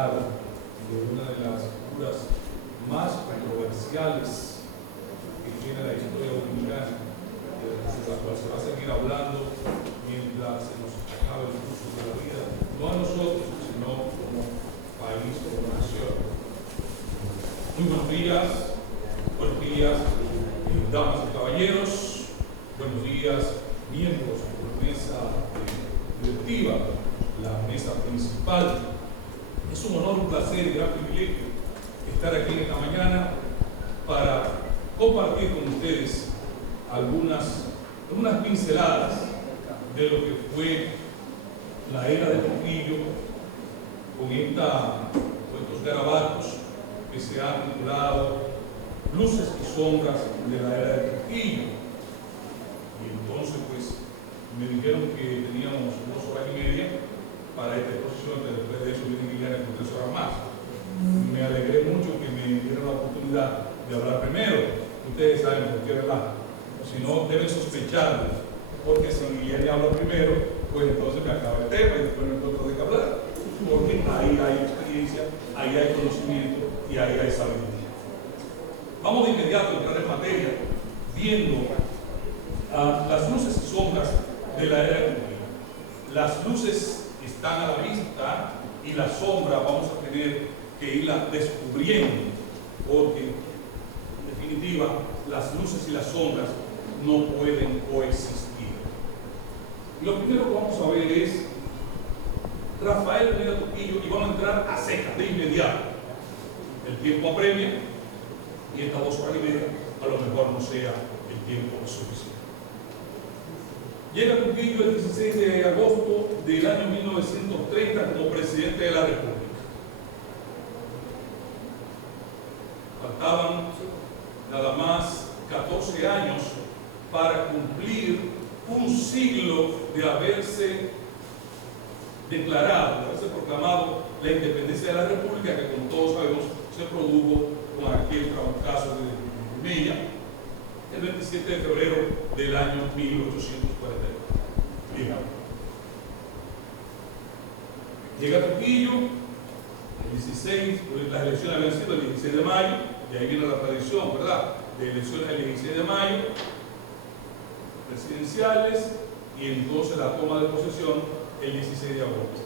hablar de una de las figuras más controversiales que tiene la historia dominicana, de la cual se va a seguir hablando mientras se nos acabe el curso de la vida, no a nosotros, sino como país, como nación. Muy buenos días, damas y caballeros, buenos días, miembros de la mesa directiva, la mesa principal. Es un honor, un placer y gran privilegio estar aquí en esta mañana para compartir con ustedes algunas pinceladas de lo que fue la era de Trujillo, con estos garabatos que se han titulado Luces y Sombras de la era de Trujillo. Y entonces pues me dijeron que teníamos 2 horas y media para esta exposición, que después de eso vienen Guillermo con 3 horas más. Me alegré mucho que me dieran la oportunidad de hablar primero. Ustedes saben por qué, ¿verdad? Si no, deben sospecharlo, porque si Guillermo habla primero, pues entonces me acaba el tema y después no encuentro de qué hablar, porque ahí hay experiencia, ahí hay conocimiento y ahí hay sabiduría. Vamos de inmediato a entrar en materia viendo las luces y sombras de la era de Trujillo. Las luces están a la vista y la sombra vamos a tener que irla descubriendo, porque en definitiva las luces y las sombras no pueden coexistir. Lo primero que vamos a ver es Rafael Pineda Trujillo, y vamos a entrar a secas de inmediato. El tiempo apremia y estas 2 horas y media a lo mejor no sea el tiempo suficiente. Llega Trujillo el 16 de agosto del año 1930 como presidente de la República. Faltaban nada más 14 años para cumplir un siglo de haberse declarado, de haberse proclamado la independencia de la República, que como todos sabemos se produjo con aquel caso de Mella el 27 de febrero del año 1842. Bien. Llega Trujillo el 16, las elecciones habían sido el 16 de mayo, y ahí viene la tradición, ¿verdad?, de elecciones el 16 de mayo, presidenciales, y entonces la toma de posesión el 16 de agosto.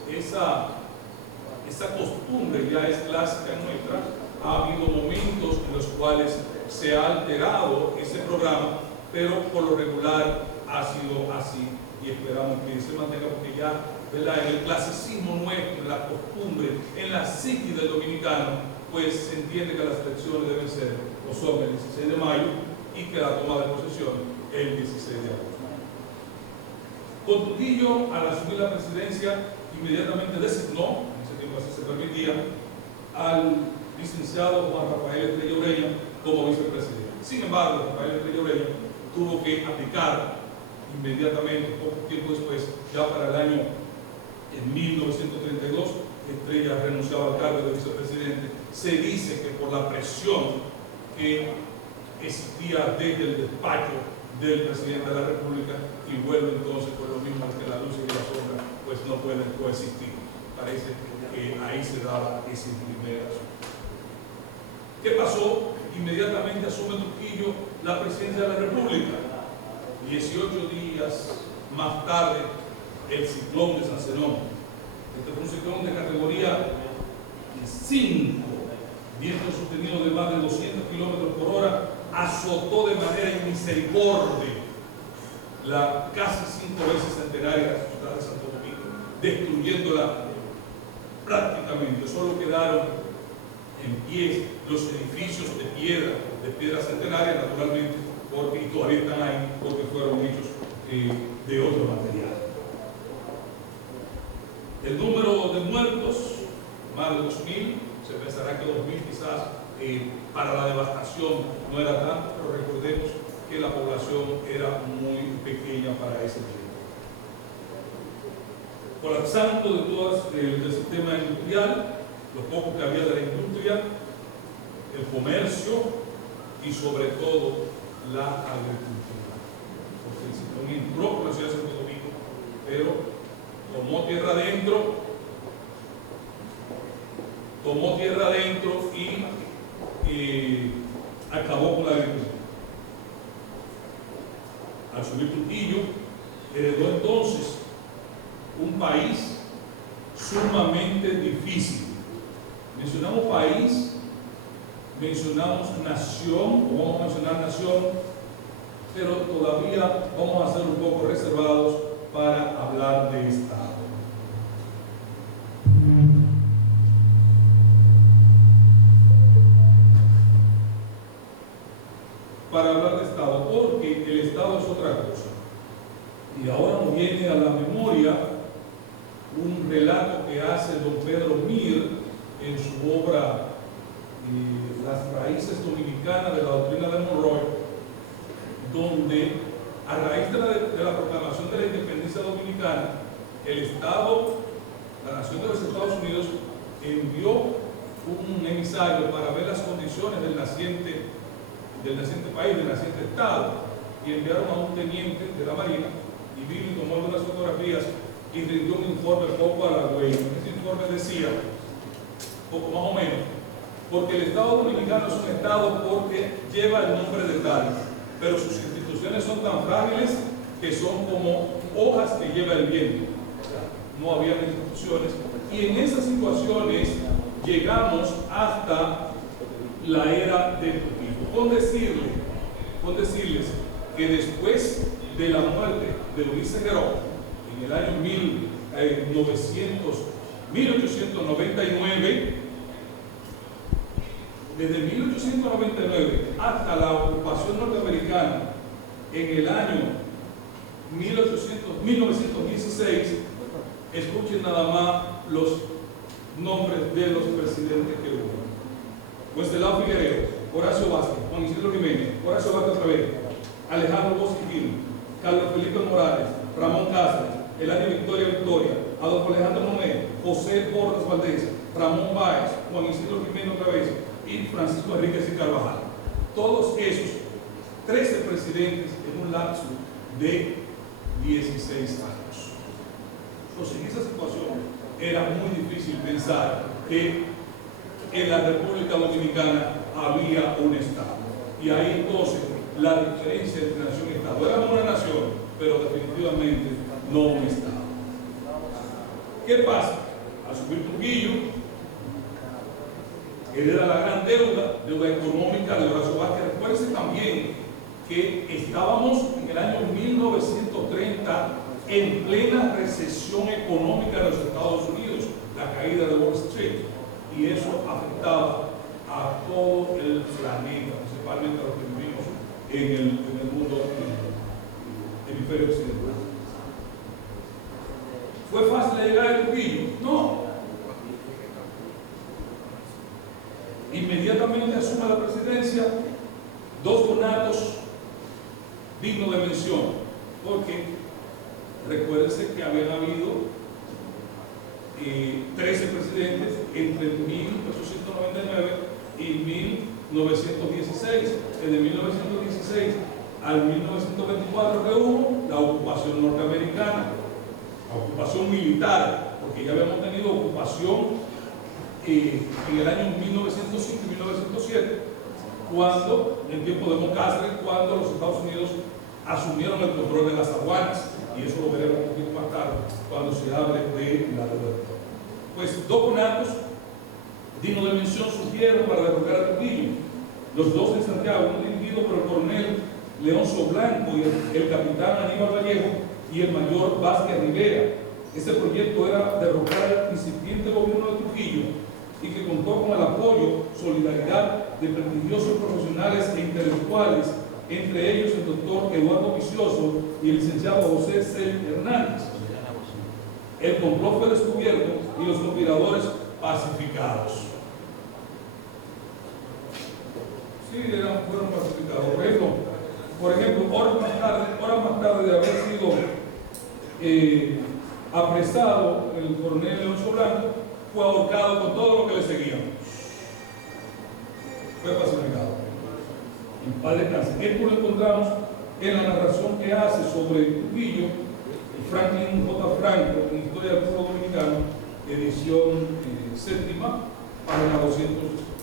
Esa costumbre ya es clásica nuestra. Ha habido momentos en los cuales se ha alterado ese programa, pero por lo regular ha sido así, y esperamos que se mantenga, porque ya, ¿verdad?, en el clasicismo nuestro, en la costumbre, en la psique del dominicano, pues se entiende que las elecciones deben ser o son el 16 de mayo y que la toma de posesión el 16 de agosto. Con Trujillo, al asumir la presidencia, inmediatamente designó, en ese tiempo así se permitía, al licenciado Juan Rafael Estrella Ureña como vicepresidente. Sin embargo, Rafael Estrella Ureña tuvo que aplicar inmediatamente, poco tiempo después, ya para el año 1932, Estrella renunciaba al cargo de vicepresidente. Se dice que por la presión que existía desde el despacho del presidente de la República, y vuelve entonces por lo mismo que la luz y la sombra pues no pueden coexistir. Parece que ahí se daba ese primer asunto. ¿Qué pasó? Inmediatamente asume Trujillo la presidencia de la República. 18 días más tarde, el ciclón de San Zenón. Este fue un ciclón de categoría 5, viento sostenido de más de 200 kilómetros por hora, azotó de manera inmisericorde la casi 5 veces centenaria de la ciudad de Santo Domingo, destruyéndola prácticamente. Solo quedaron en pie los edificios de piedra centenaria, naturalmente, y todavía están ahí porque fueron hechos de otro material. El número de muertos, más de 2.000, se pensará que 2.000 quizás para la devastación no era tanto, pero recordemos que la población era muy pequeña para ese tiempo. Colapsando de todo el sistema industrial, lo poco que había de la industria, el comercio y sobre todo la agricultura. Porque el ciclón entró por la ciudad de Santo Domingo, pero tomó tierra adentro tomó tierra adentro y acabó con la agricultura. Al subir Trujillo, heredó entonces un país sumamente difícil. Mencionamos país, mencionamos nación, o vamos a mencionar nación, pero todavía vamos a ser un poco reservados para hablar de Estado. Para hablar de Estado, porque el Estado es otra cosa. Y ahora nos viene a la memoria un relato que hace don Pedro Mir en su obra Las raíces dominicanas de la doctrina de Monroe, donde a raíz de la proclamación de la independencia dominicana, el Estado, la nación de los Estados Unidos, envió un emisario para ver las condiciones del naciente país, del naciente Estado, y enviaron a un teniente de la Marina, y vino y tomó algunas fotografías y rindió un informe poco halagüeño. Este informe decía, poco más o menos, porque el Estado dominicano es un Estado porque lleva el nombre de tal, pero sus instituciones son tan frágiles que son como hojas que lleva el viento. No había instituciones, y en esas situaciones llegamos hasta la era de Trujillo. Con decirles que después de la muerte de Luis Herrera en el año 1899, desde 1899 hasta la ocupación norteamericana en el año 1916, escuchen nada más los nombres de los presidentes que hubo. Wenceslao Figueredo, Horacio Vázquez, Juan Isidro Jiménez, Horacio Vázquez otra vez, Alejandro Bosquín, Carlos Felipe Morales, Ramón Cáceres, Eladio Victoria, Adolfo Alejandro Monet, José Bordas Valdés, Ramón Báez, Juan Isidro Jiménez otra vez y Francisco Enríquez y Carvajal. Todos esos 13 presidentes en un lapso de 16 años. Entonces, en esa situación era muy difícil pensar que en la República Dominicana había un Estado. Y ahí entonces la diferencia entre nación y Estado. Éramos una nación, pero definitivamente no un Estado. ¿Qué pasa? Al subir Trujillo, hereda la gran deuda económica de Horacio Vázquez. Recuérdense también que estábamos en el año 1930 en plena recesión económica de los Estados Unidos, la caída de Wall Street, y eso afectaba a todo el planeta, principalmente a los que vivimos en el mundo hemisferio occidental. ¿Fue fácil llegar a Trujillo? No. Inmediatamente asume la presidencia dos conatos dignos de mención, porque recuérdense que habían habido 13 presidentes entre 1899 y 1916. Desde 1916 al 1924 que hubo la ocupación norteamericana, la ocupación militar, porque ya habíamos tenido ocupación en el año 1905 y 1907, cuando, en tiempo de Mocastre, cuando los Estados Unidos asumieron el control de las aduanas, y eso lo veremos un poquito más tarde cuando se hable de la deuda. Pues dos conatos dignos de mención surgieron para derrocar a Trujillo. Los dos en Santiago, uno dirigido por el coronel Leoncio Blanco y el capitán Aníbal Vallejo y el mayor Vázquez Rivera. Este proyecto era derrocar el incipiente gobierno de Trujillo y que contó con el apoyo, solidaridad de prestigiosos profesionales e intelectuales, entre ellos el doctor Eduardo Vicioso y el licenciado José C. Hernández. El complot fue descubierto y los conspiradores pacificados. Sí, fueron pacificados. Por ejemplo, horas más tarde de haber sido apresado, el coronel Leoncio Blanco fue ahorcado con todo lo que le seguía. Fue pacificado. En paz descanse. Esto lo encontramos en la narración que hace sobre Trujillo Franklin J. Franco en Historia del Pueblo Dominicano, edición séptima, página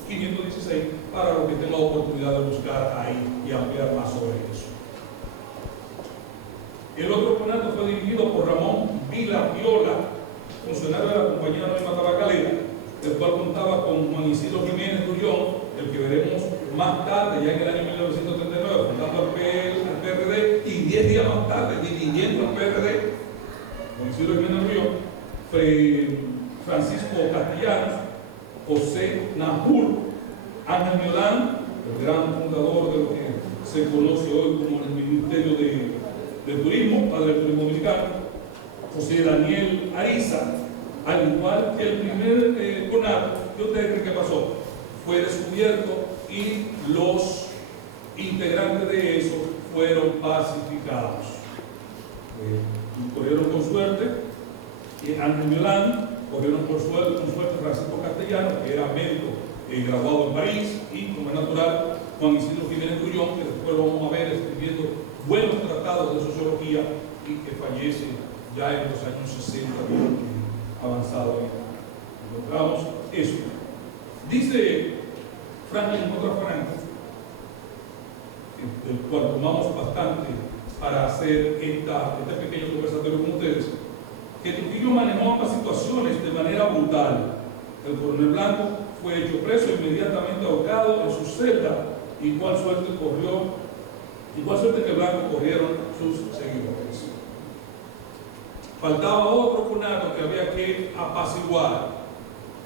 516, para los que tengan la oportunidad de buscar ahí y ampliar más sobre eso. El otro conato fue dirigido por Ramón Vila Viola, funcionario de la compañía Anónima Tabacalera, el cual contaba con Juan Isidro Jiménez Durión, el que veremos más tarde, ya en el año 1939, fundando el PRD, y 10 días más tarde, dividiendo el PRD, Juan Isidro Jiménez Durión, Francisco Castellanos, José Najul, Ángel Miolán, el gran fundador de lo que se conoce hoy como el Ministerio de Turismo, padre del turismo dominicano, José Daniel Ariza, al igual que el primer conato. ¿Qué ustedes creen que pasó? Fue descubierto y los integrantes de eso fueron pacificados. Corrieron con suerte Ángel Miolán, corrieron con suerte Francisco Castellanos, que era médico graduado en París, y como es natural, Juan Isidro Jiménez Durión, que después lo vamos a ver escribiendo buenos tratados de sociología y que fallece ya en los años 60, bien avanzado. Encontramos eso. Dice Franklin contra Franco, del cual tomamos bastante para hacer este pequeño conversatorio con ustedes, que Trujillo manejó ambas situaciones de manera brutal. El coronel Blanco fue hecho preso, inmediatamente ahorcado en su celda, igual suerte que Blanco corrieron sus seguidores. Faltaba otro conato que había que apaciguar,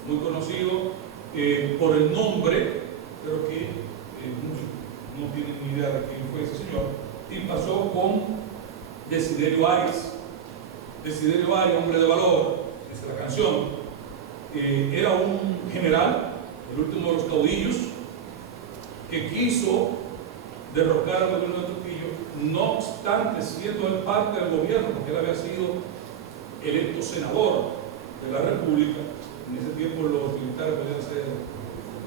muy conocido por el nombre, pero que muchos no tienen ni idea de quién fue ese señor, y pasó con Desiderio Arias. Desiderio Arias, hombre de valor, esa es la canción. Era un general, el último de los caudillos, que quiso derrocar al gobierno de Trujillo, no obstante siendo él parte del gobierno, porque él había sido electo senador de la República. En ese tiempo los militares podían hacer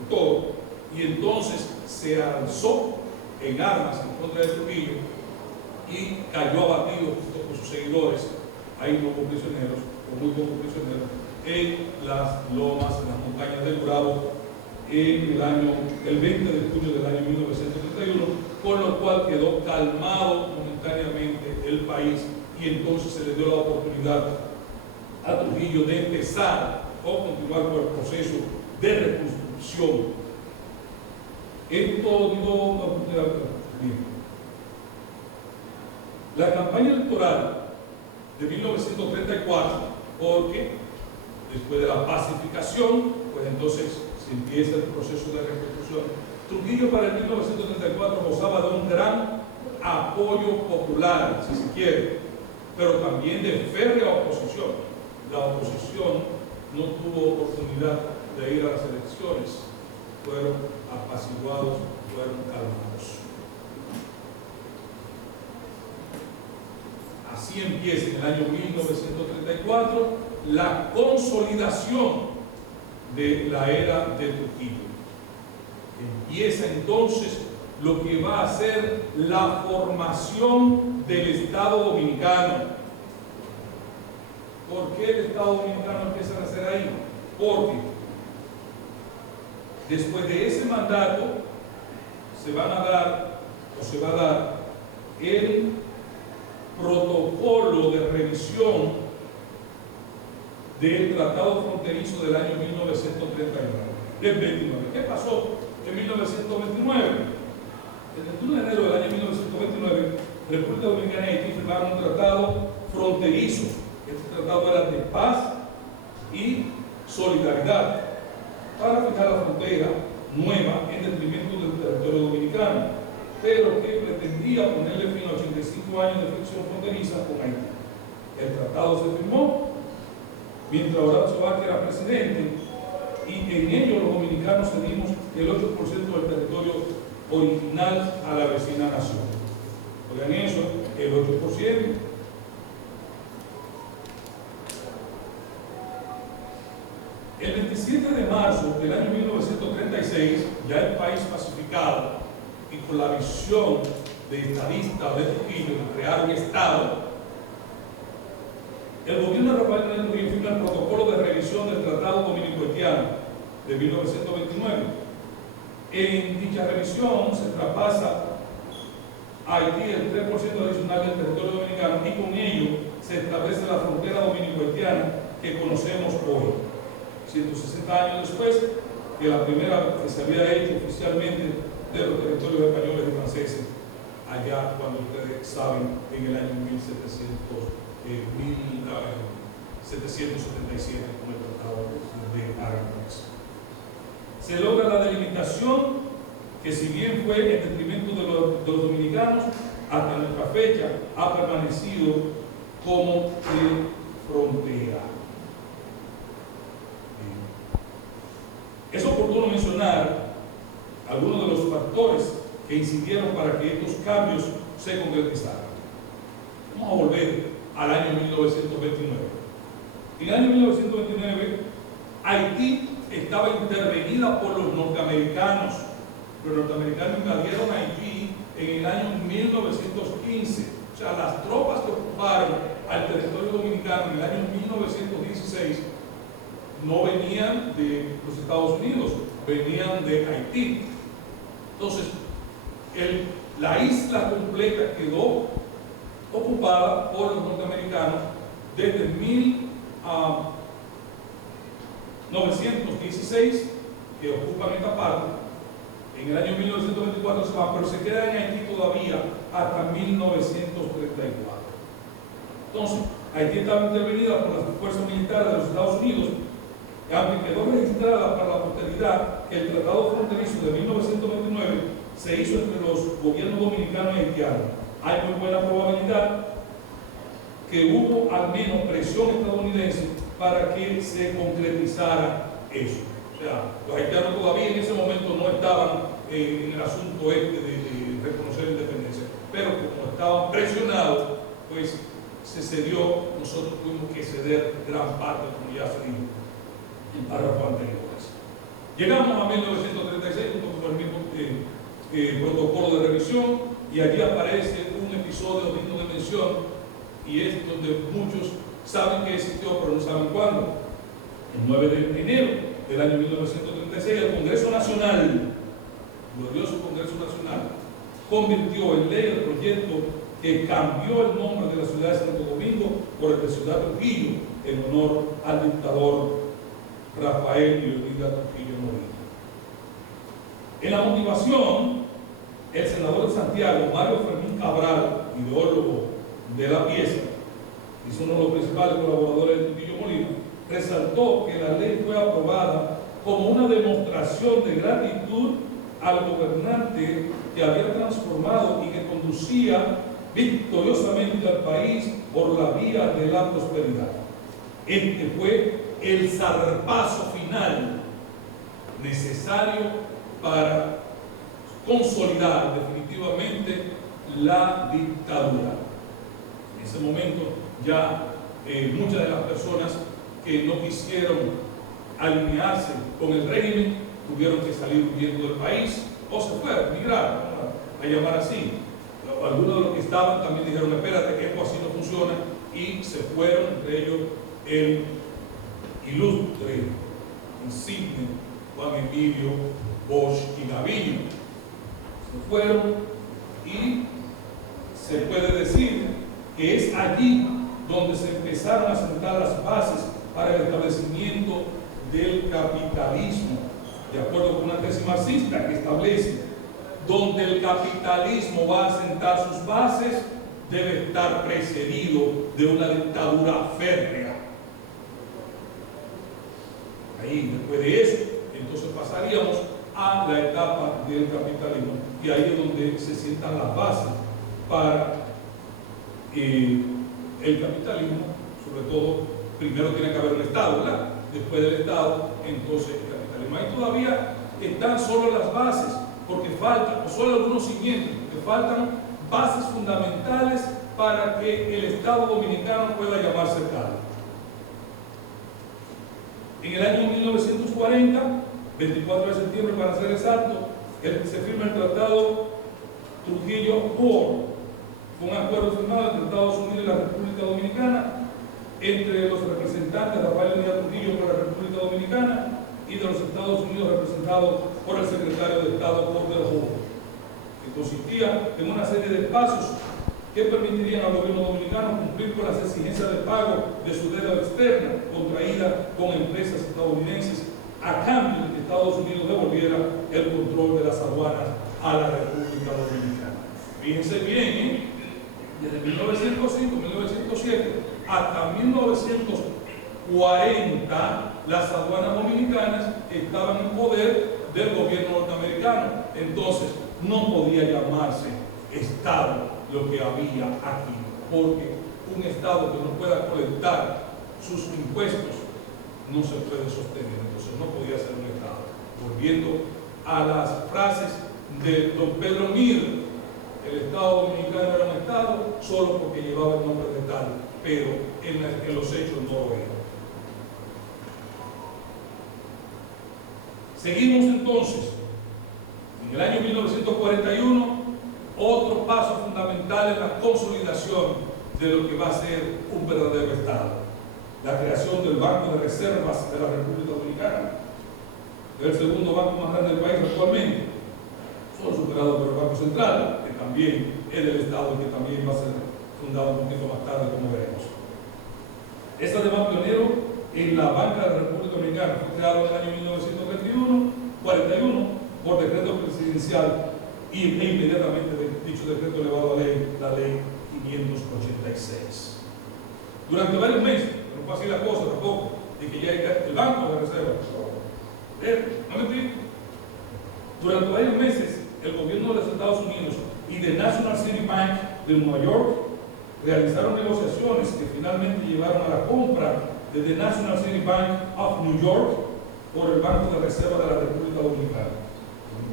todo, y entonces se alzó en armas en contra de Trujillo y cayó abatido junto con sus seguidores. Ahí no hubo prisioneros, o muy pocos prisioneros, en las lomas, en las montañas del Bravo, el 20 de junio del año 1931, con lo cual quedó calmado momentáneamente el país, y entonces se le dio la oportunidad a Trujillo de empezar o continuar con el proceso de reconstrucción. Esto la campaña electoral de 1934, porque después de la pacificación, pues entonces se empieza el proceso de reconstrucción. Trujillo para el 1934 gozaba de un gran apoyo popular, si se quiere, pero también de férrea oposición. La oposición no tuvo oportunidad de ir a las elecciones, fueron apaciguados, fueron calmados. Así empieza en el año 1934 la consolidación de la era de Trujillo. Empieza entonces lo que va a ser la formación del Estado Dominicano. ¿Por qué el Estado Dominicano empieza a nacer ahí? Porque después de ese mandato se va a dar el protocolo de revisión del Tratado Fronterizo del año 1929. ¿Qué pasó en 1929? El 21 de enero del año 1929, República Dominicana y Haití firmaron un tratado fronterizo. Este tratado era de paz y solidaridad para fijar la frontera nueva en detrimento del territorio dominicano, pero que pretendía ponerle fin a 85 años de fricción fronteriza con Haití. El tratado se firmó mientras Horacio Vázquez era presidente, y en ello los dominicanos cedimos el 8% del territorio original a la vecina nación. Oigan eso, el 8%. El 27 de marzo del año 1936, ya el país pacificado y con la visión de estadista de Trujillo de crear un Estado, el gobierno de Rafael Hernández Trujillo firma el protocolo de revisión del Tratado Dominico-Haitiano, de 1929. En dicha revisión se traspasa a Haití el 3% adicional del territorio dominicano y con ello se establece la frontera dominico-haitiana que conocemos hoy, 160 años después que la primera que se había hecho oficialmente de los territorios españoles y franceses, allá cuando ustedes saben, en el año 1777 con el Tratado de Arras. Se logra la delimitación que, si bien fue en detrimento de los dominicanos, hasta nuestra fecha ha permanecido como de frontera. Es oportuno mencionar algunos de los factores que incidieron para que estos cambios se concretizaran. Vamos a volver al año 1929. En el año 1929, Haití estaba intervenida por los norteamericanos. Los norteamericanos invadieron Haití en el año 1915. O sea, las tropas que ocuparon al territorio dominicano en el año 1916 no venían de los Estados Unidos, venían de Haití. Entonces, la isla completa quedó ocupada por los norteamericanos desde 1916, que ocupan esta parte. En el año 1924 se van, pero se queda en Haití todavía hasta 1934. Entonces, Haití estaba intervenida por las fuerzas militares de los Estados Unidos, aunque quedó registrada para la posteridad que el Tratado Fronterizo de 1929 se hizo entre los gobiernos dominicano y haitiano. Hay muy buena probabilidad que hubo al menos presión estadounidense para que se concretizara eso. O sea, los haitianos todavía en ese momento no estaban en el asunto de reconocer la independencia, pero como estaban presionados, pues se cedió, nosotros tuvimos que ceder gran parte, como ya se dijo en párrafos anteriores. Llegamos a 1936 junto con el mismo protocolo de revisión, y allí aparece un episodio digno de mención, y es donde muchos saben que existió pero no saben cuándo. El 9 de enero del año 1936 el Congreso Nacional, el glorioso Congreso Nacional, convirtió en ley el proyecto que cambió el nombre de la ciudad de Santo Domingo por el de Ciudad Trujillo, en honor al dictador Rafael Leonidas Trujillo Molina. En la motivación, el senador de Santiago, Mario Fermín Cabral, ideólogo de la pieza, y es uno de los principales colaboradores de Trujillo Molina, resaltó que la ley fue aprobada como una demostración de gratitud al gobernante que había transformado y que conducía victoriosamente al país por la vía de la prosperidad. Este fue el zarpazo final necesario para consolidar definitivamente la dictadura. En ese momento ya muchas de las personas que no quisieron alinearse con el régimen tuvieron que salir huyendo del país o se fueron, migraron, a llamar así. Algunos de los que estaban también dijeron: espérate, que esto así no funciona, y se fueron, entre ellos el ilustre, insigne Juan Emilio Bosch y Gaviño. Se fueron, y se puede decir que es allí donde se empezaron a sentar las bases para el establecimiento del capitalismo, de acuerdo con una tesis marxista que establece: donde el capitalismo va a sentar sus bases, debe estar precedido de una dictadura férrea. Ahí, después de eso, entonces pasaríamos a la etapa del capitalismo, y ahí es donde se sientan las bases para el capitalismo. Sobre todo, primero tiene que haber un Estado, ¿verdad? Después del Estado, entonces el capitalismo. Ahí todavía están solo las bases, porque faltan, o solo algunos cimientos, que faltan bases fundamentales para que el Estado dominicano pueda llamarse tal. En el año 1940, 24 de septiembre para ser exacto, se firma el Tratado Trujillo-Moore. Fue un acuerdo firmado entre Estados Unidos y la República Dominicana, entre los representantes Rafael Leonidas Trujillo por la República Dominicana y de los Estados Unidos, representado por el secretario de Estado Cordero Hugo, que consistía en una serie de pasos que permitirían al gobierno dominicano cumplir con las exigencias de pago de su deuda externa contraída con empresas estadounidenses a cambio de que Estados Unidos devolviera el control de las aduanas a la República Dominicana. Fíjense bien, desde 1905, 1907 hasta 1940, las aduanas dominicanas estaban en poder del gobierno norteamericano. Entonces, no podía llamarse Estado lo que había aquí, porque un Estado que no pueda colectar sus impuestos no se puede sostener. Entonces, no podía ser un Estado. Volviendo a las frases de don Pedro Mir, el Estado dominicano era un Estado solo porque llevaba el nombre de tal, pero en los hechos no lo era. Seguimos entonces. En el año 1941, otro paso fundamental en la consolidación de lo que va a ser un verdadero Estado. La creación del Banco de Reservas de la República Dominicana, el segundo banco más grande del país actualmente, solo superado por el Banco Central, que también es del Estado y que también va a ser fundado un poquito más tarde, como veremos. Este además pionero en la banca de la República Dominicana fue creado en el año 1941 por decreto presidencial y inmediatamente dicho decreto elevado a la ley 586. Durante varios meses, no fue así la cosa tampoco, de que ya el Banco de Reserva. No mentir. Durante varios meses, el gobierno de los Estados Unidos y the National City Bank de Nueva York realizaron negociaciones que finalmente llevaron a la compra de the National City Bank of New York por el Banco de Reserva de la República Dominicana.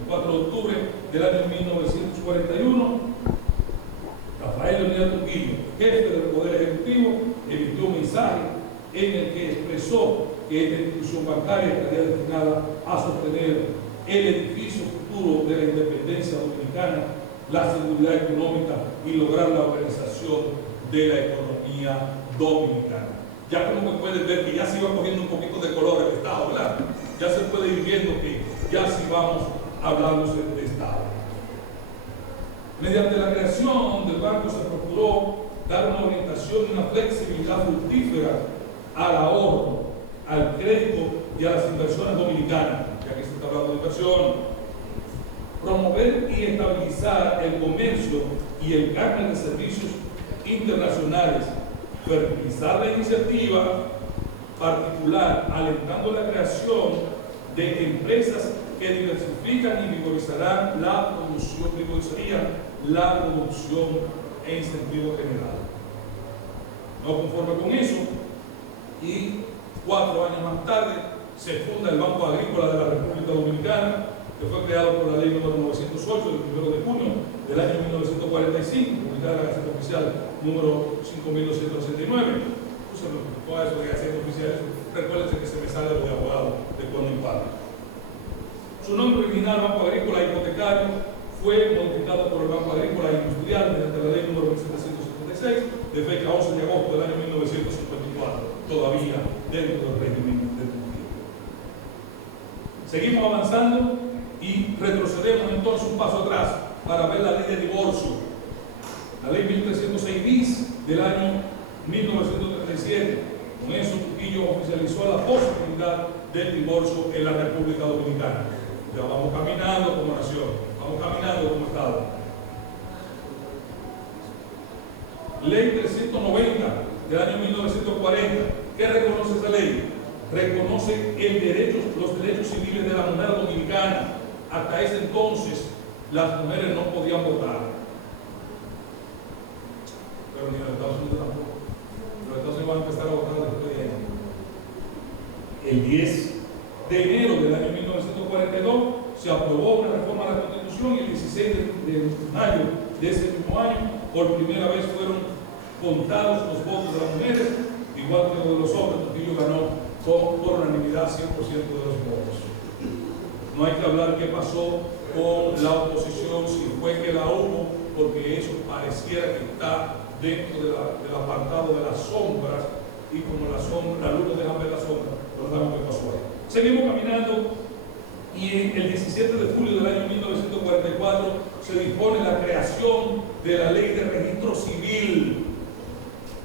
El 4 de octubre del año 1941, Rafael Leonidas Trujillo, jefe del Poder Ejecutivo, emitió un mensaje en el que expresó que esta institución bancaria estaría destinada a sostener el edificio futuro de la independencia dominicana, la seguridad económica y lograr la organización de la economía dominicana. Ya como que pueden ver que ya se iba cogiendo un poquito de color el Estado, ¿verdad? Ya se puede ir viendo que ya sí vamos hablando de Estado. Mediante la creación del banco se procuró dar una orientación y una flexibilidad fructífera al ahorro, al crédito y a las inversiones dominicanas, ya que se está hablando de inversión. Promover y estabilizar el comercio y el cambio de servicios internacionales, fertilizar la iniciativa particular, alentando la creación de empresas que diversifican y vigorizarían la producción en sentido general. No conforme con eso, y 4 años más tarde se funda el Banco Agrícola de la República Dominicana, que fue creado por la ley número 908 del 1 de junio del año 1945, publicada en la Gaceta Oficial número 5269. Todo eso de Gaceta Oficial, recuérdense que se me sale lo de abogado de cuando en parte. Su nombre original, Banco Agrícola Hipotecario, fue modificado por el Banco Agrícola Industrial mediante la ley número 1776, de fecha 11 de agosto del año 1954, todavía dentro del régimen de Trujillo. Seguimos avanzando y retrocedemos entonces un paso atrás para ver la ley de divorcio. La ley 1306 bis del año 1937. Con eso Trujillo oficializó la posibilidad del divorcio en la República Dominicana. Ya vamos caminando como nación, vamos caminando como Estado. Ley 390 del año 1940. ¿Qué reconoce esa ley? Reconoce los derechos civiles de la mujer dominicana. Hasta ese entonces las mujeres no podían votar, pero ni en los Estados Unidos tampoco. Los Estados Unidos van a empezar a votar después de año. El 10 de enero del año 1942 se aprobó una reforma a la Constitución y el 16 de mayo de ese mismo año por primera vez fueron contados los votos de las mujeres, igual que los de los hombres. Trujillo ganó por unanimidad 100% de los votos. No hay que hablar qué pasó con la oposición, si fue que la hubo, porque eso pareciera que está dentro del apartado de las sombras, y como la luz no deja ver la sombra, no sabemos qué pasó ahí. Seguimos caminando y el 17 de julio del año 1944 se dispone la creación de la Ley de Registro Civil.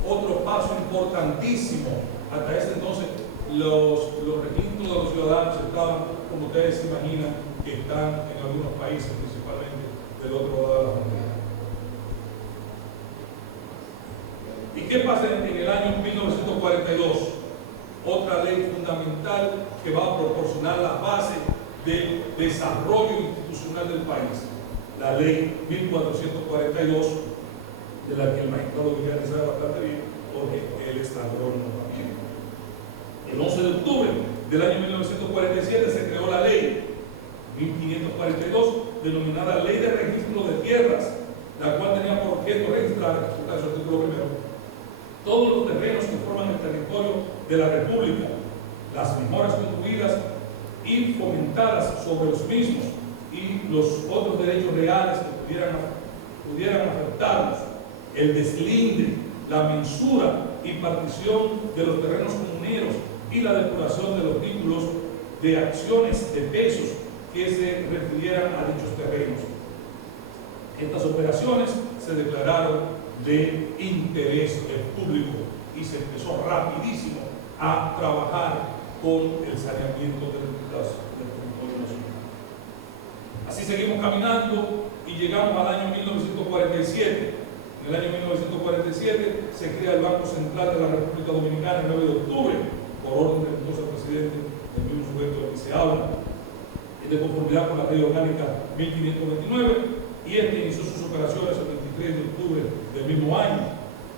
Otro paso importantísimo. Hasta ese entonces los registros de los ciudadanos estaban, como ustedes se imaginan, que están en algunos países, principalmente del otro lado de la frontera. ¿Y qué pasa en el año 1942? Otra ley fundamental que va a proporcionar la base del desarrollo institucional del país. La ley 1442, de la que el magistrado Villanes sabe bastante bien, porque él es agrónomo también. El 11 de octubre del año 1947 se creó la ley 1542, denominada Ley de Registro de Tierras, la cual tenía por objeto registrar, en su artículo primero, todos los terrenos que forman el territorio de la República, las mejoras construidas y fomentadas sobre los mismos y los otros derechos reales que pudieran afectarlos, el deslinde, la mensura y partición de los terrenos comuneros y la depuración de los títulos de acciones de pesos que se refirieran a dichos terrenos. Estas operaciones se declararon de interés público y se empezó rapidísimo a trabajar con el saneamiento del territorio nacional. Así seguimos caminando y llegamos al año 1947. En el año 1947 se crea el Banco Central de la República Dominicana el 9 de octubre, por orden del entonces presidente del mismo sujeto del que se habla, y de conformidad con la Ley Orgánica 1529, y este inició sus operaciones el 23 de octubre del mismo año,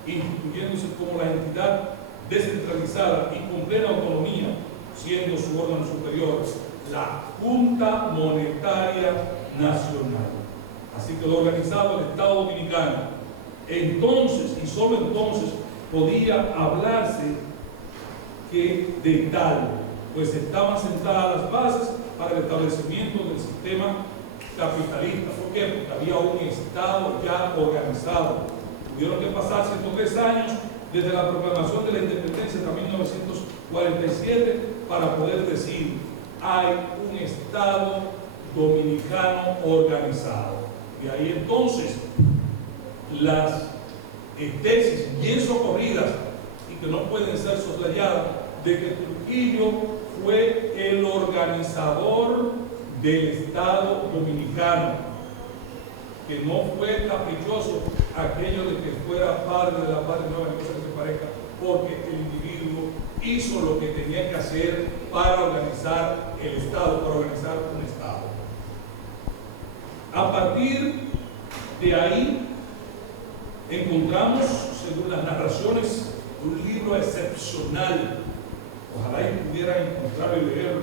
instituyéndose como la entidad descentralizada y con plena autonomía, siendo su órgano superior la Junta Monetaria Nacional. Así quedó organizado el Estado Dominicano. Entonces, y solo entonces, podía hablarse que de tal, pues estaban sentadas las bases para el establecimiento del sistema capitalista. ¿Por qué? Porque había un Estado ya organizado. Tuvieron que pasar 103 años desde la proclamación de la independencia en 1947 para poder decir: hay un Estado dominicano organizado. Y ahí entonces las tesis bien socorridas y que no pueden ser soslayadas de que Trujillo fue el organizador del Estado dominicano, que no fue caprichoso aquello de que fuera padre de la patria, no cosa que se parezca, porque el individuo hizo lo que tenía que hacer para organizar el Estado, para organizar un Estado. A partir de ahí encontramos, según las narraciones, un libro excepcional. Ojalá y pudieran encontrar y leer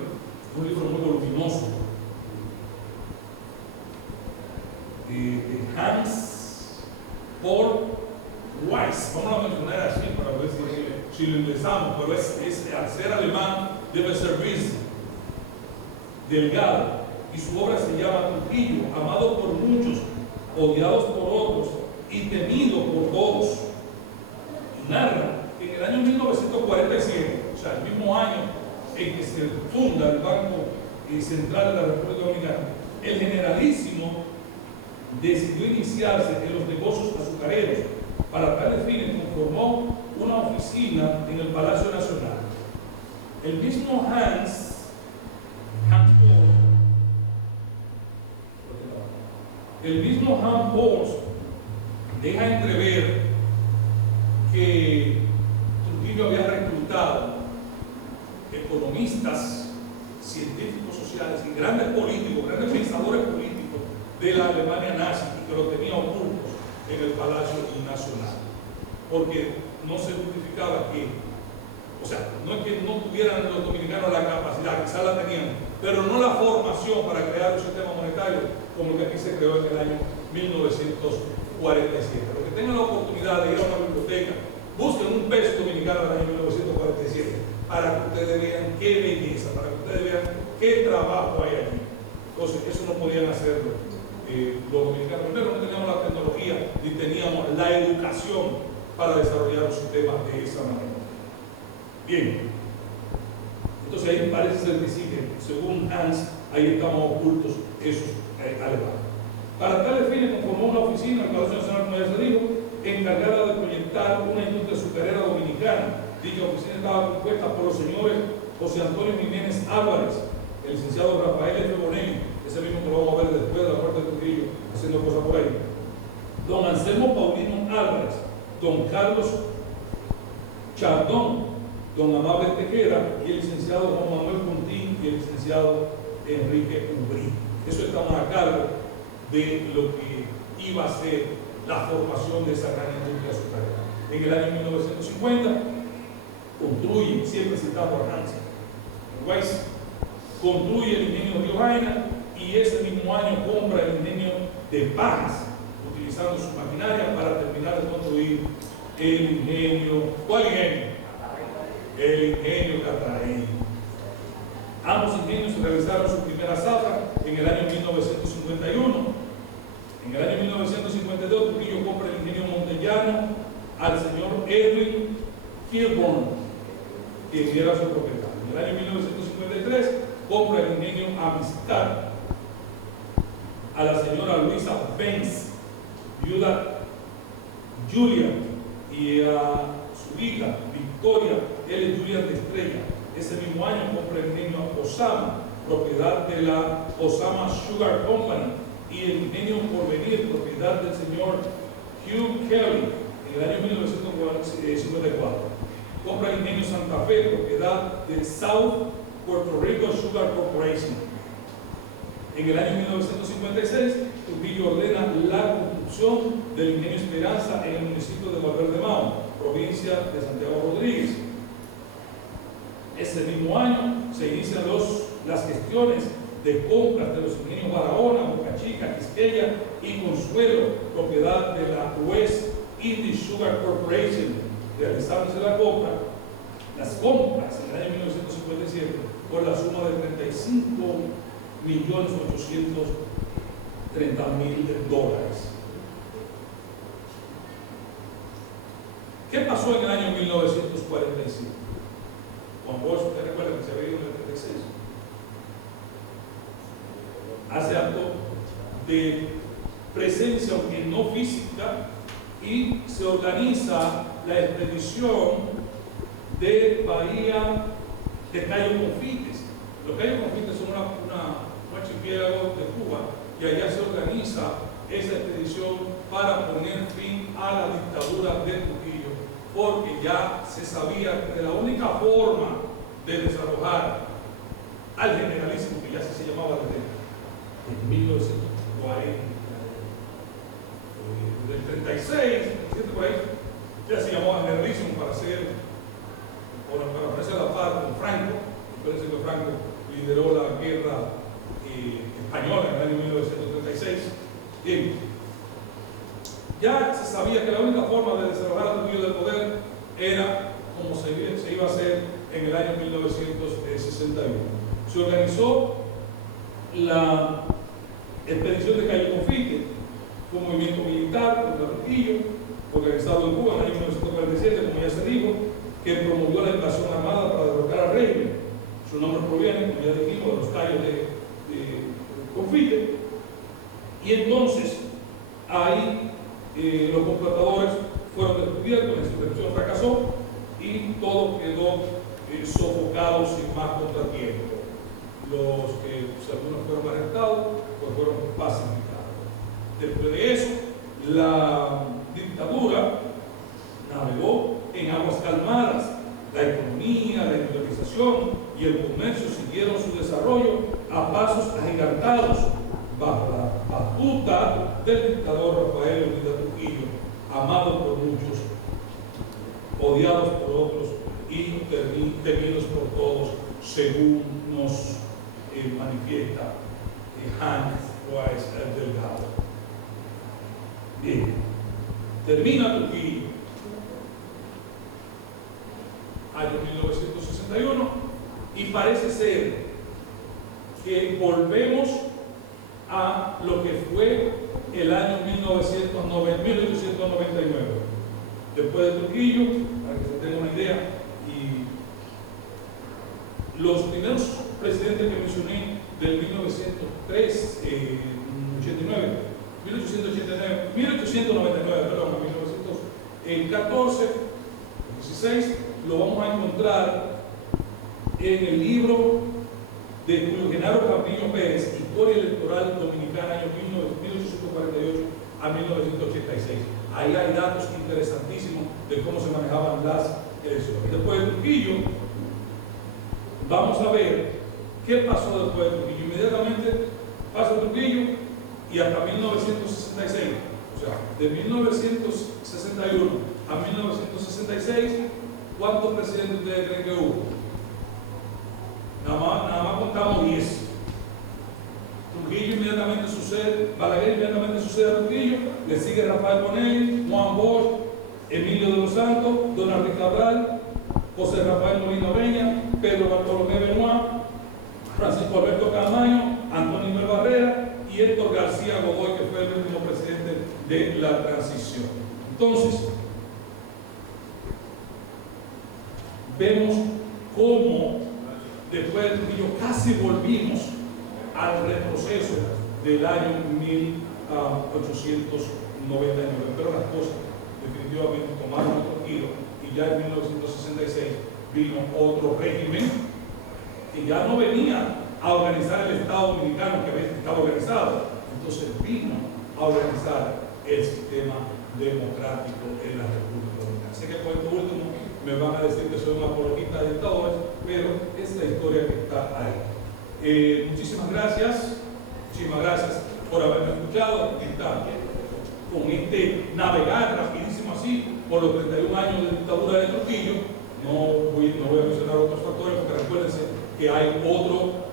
un libro muy voluminoso de Hans Paul Weiss. Vamos a mencionar así para ver si lo ingresamos, pero al ser alemán debe ser Riz Delgado, y su obra se llama Trujillo, amado por muchos, odiados por otros y temido por todos. Y narra que en el año 1947, o sea, el mismo año en que se funda el Banco Central de la República Dominicana, el generalísimo decidió iniciarse en los negocios azucareros. Para tales fines conformó una oficina en el Palacio Nacional. El mismo Hans Paul deja entrever que Trujillo había reclutado economistas, científicos sociales y grandes políticos, grandes pensadores políticos de la Alemania nazi, y que los tenía ocultos en el Palacio Nacional, porque no se justificaba que, o sea, no es que no tuvieran los dominicanos la capacidad, quizás la tenían, pero no la formación para crear un sistema monetario como el que aquí se creó en el año 1947. Los que tengan la oportunidad de ir a una biblioteca, busquen un peso dominicano del año 1947 para que ustedes vean qué belleza, para que ustedes vean qué trabajo hay allí. Entonces, eso no podían hacerlo los dominicanos. Primero, no teníamos la tecnología ni teníamos la educación para desarrollar un sistema de esa manera. Bien, Entonces ahí parece ser que sí, que según Hans, ahí estamos ocultos esos alemanes. Para tales fines conformó una oficina, el Palacio Nacional, como ya se dijo, encargada de proyectar una industria azucarera dominicana. Dicha oficina estaba compuesta por los señores José Antonio Jiménez Álvarez, el licenciado Rafael F. Bonelli, ese mismo que lo vamos a ver después de la muerte de Trujillo, haciendo cosas por ahí, don Anselmo Paulino Álvarez, don Carlos Chardón, don Amable Tejera y el licenciado Juan Manuel Contín y el licenciado Enrique Ubrí. Eso estamos a cargo de lo que iba a ser la formación de esa gran industria azucarera. En el año 1950 construye, siempre citado a Hansen Weiss, construye el ingenio Río Jaina y ese mismo año compra el ingenio de Pajas, utilizando su maquinaria para terminar de construir el ingenio. ¿Cuál ingenio? El ingenio Cataraí. Ambos ingenios realizaron su primera zafra en el año 1951. En el año 1952, Trujillo compra el ingenio Montellano al señor Edwin Kilborn, quien era su propietario. En el año 1953, compra el ingenio Amistad a la señora Luisa Benz, viuda Julia, y a su hija Victoria L. Julia de Estrella. Ese mismo año compra el ingenio Osama, propiedad de la Osama Sugar Company, y el ingenio Porvenir, propiedad del señor Hugh Kelly, en el año 1954. Compra el ingenio Santa Fe, propiedad de South Puerto Rico Sugar Corporation. En el año 1956, Trujillo ordena la construcción del ingenio Esperanza en el municipio de Valverde Mao, provincia de Santiago Rodríguez. Ese mismo año se inician las gestiones de compras de los ingenios Barahona, Boca Chica, Quisqueya y Consuelo, propiedad de la West Indies Sugar Corporation, realizándose las compras en el año 1957 por la suma de $35.830.000. ¿Qué pasó en el año 1945? Juan Bosch, usted recuerda que se había ido en el 36. Hace acto de presencia, aunque no física, y se organiza la expedición de Bahía de Cayo Confites. Los Cayo Confites son un archipiélago de Cuba, y allá se organiza esa expedición para poner fin a la dictadura de Trujillo, porque ya se sabía que la única forma de desalojar al generalísimo, que ya se llamaba desde 1940, del 36, 37 por ahí, ya se llamaba generalísimo para ponerse a la par con Franco. Parece que Franco lideró la guerra española en el año 1936. Bien, ya se sabía que la única forma de desalojar a Trujillo del poder era como se iba a hacer en el año 1961. Se organizó la expedición de Cayo Confite, un movimiento militar contra Trujillo, organizado en Cuba en el año 1947, como ya se dijo, que promovió la invasión armada para derrocar al régimen. Su nombre proviene, como ya dijimos, de los Cayos de Confite. Y entonces, ahí los complotadores fueron descubiertos, la insurrección fracasó y todo quedó sofocado sin más contratiempo. Los que algunos fueron arrestados, pues fueron pacificados. Después de eso, la dictadura navegó en aguas calmadas. La economía, la industrialización y el comercio siguieron su desarrollo a pasos agigantados bajo la batuta del dictador Rafael Leónidas Trujillo, amado por muchos, odiados por otros y temidos por todos, según nos manifiesta Hans Weiss Delgado. Bien, termina Trujillo, año 1961, y parece ser que volvemos a lo que fue el año 1899. Después de Trujillo, para que se tenga una idea, y Los primeros presidentes que mencioné del 1814, 16, lo vamos a encontrar en el libro de Julio Genaro Campillo Pérez, Historia Electoral Dominicana, año 1848 a 1986. Ahí hay datos interesantísimos de cómo se manejaban las elecciones. Después de Trujillo, vamos a ver qué pasó después de Trujillo. Inmediatamente pasa Trujillo y hasta 1966, o sea, de 1961 a 1966, ¿cuántos presidentes ustedes creen que hubo? Nada más contamos 10. Trujillo inmediatamente sucede, Balaguer inmediatamente sucede a Trujillo, le sigue Rafael Bonell, Juan Bosch, Emilio de los Santos, Don Enrique Cabral, José Rafael Molina Peña, Pedro Bartolomé Benoit, Francisco Alberto Camaño, Antonio Mel Barrera y Héctor García Godoy, que fue el último presidente de la transición. Entonces, vemos cómo después de Trujillo casi volvimos al retroceso del año 1899, pero las cosas definitivamente tomaron otro giro y ya en 1966 vino otro régimen que ya no venía a organizar el Estado dominicano que estaba organizado, entonces vino a organizar el sistema democrático en la República Dominicana. Sé que por esto último me van a decir que soy un apologista de dictadores, pero es la historia que está ahí. Muchísimas gracias por haberme escuchado. Con este navegar rapidísimo así por los 31 años de dictadura de Trujillo. No voy a mencionar otros factores porque recuérdense que hay otro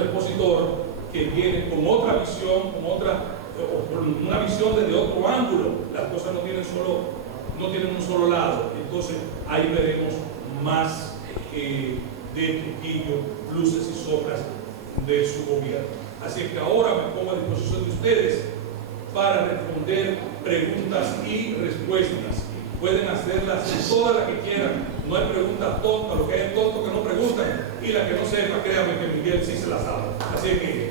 expositor que viene con otra visión, con una visión desde otro ángulo. Las cosas no tienen un solo lado. Entonces ahí veremos más de Trujillo, luces y sombras de su gobierno. Así que ahora me pongo a disposición de ustedes para responder preguntas y respuestas. Pueden hacerlas todas las que quieran. No hay preguntas tontas, lo que hay tontos que no preguntan, y las que no sepan, créanme que Miguel sí se las sabe. Así que